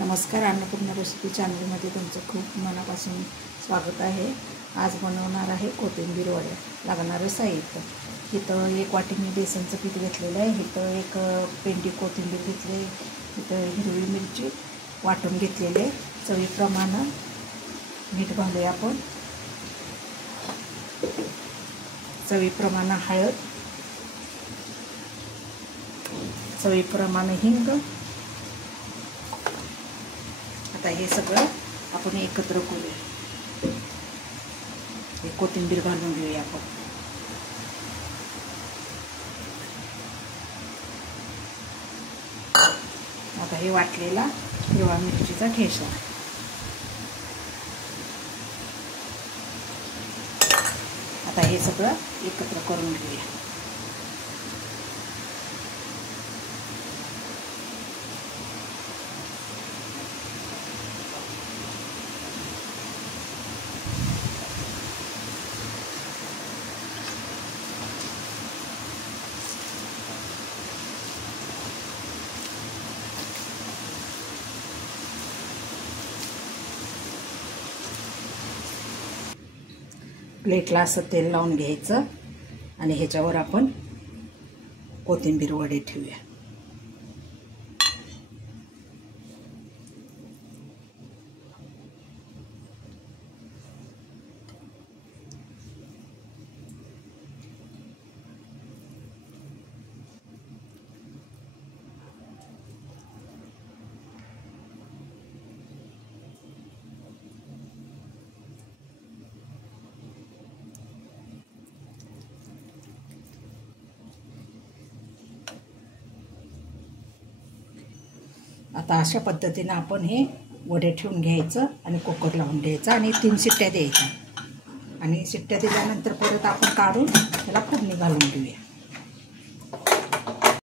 नमस्कार, अन्नपूर्णा रेसिपी चॅनलमध्ये तुमचं खूप मनापासून स्वागत आहे। आज बनवणार आहे कोथिंबीर वडे। लागणारं साहित्य, इथं 1 वाटी मी बेसनचं पीठ घेतलेलं आहे, इथं 1 पेंडी कोथिंबीर घेतली, इथं हिरवी मिरची वाटून घेतलेली आहे, चवीप्रमाणे मीठ घालूया आपण, चवीप्रमाणे हळद, चवीप्रमाणे हिंग। आता हे सगळं आपण एकत्र करूया। हे कोथिंबीर घालून घेऊया आपण। आता हे वाटलेला हिरवा मिरचीचा ठेचा, आता हे सगळं एकत्र करून घेऊया। प्लेटला असं तेल लावून घ्यायचं आणि ह्याच्यावर आपण कोथिंबीर वडे ठेवूया। आता अशा पद्धतीने आपण हे वडे ठेवून घ्यायचं आणि कुकर लावून द्यायचा आणि 3 शिट्ट्या द्यायच्या आणि शिट्ट्या दिल्यानंतर परत आपण काढून त्याला फोडणी घालून घेऊया।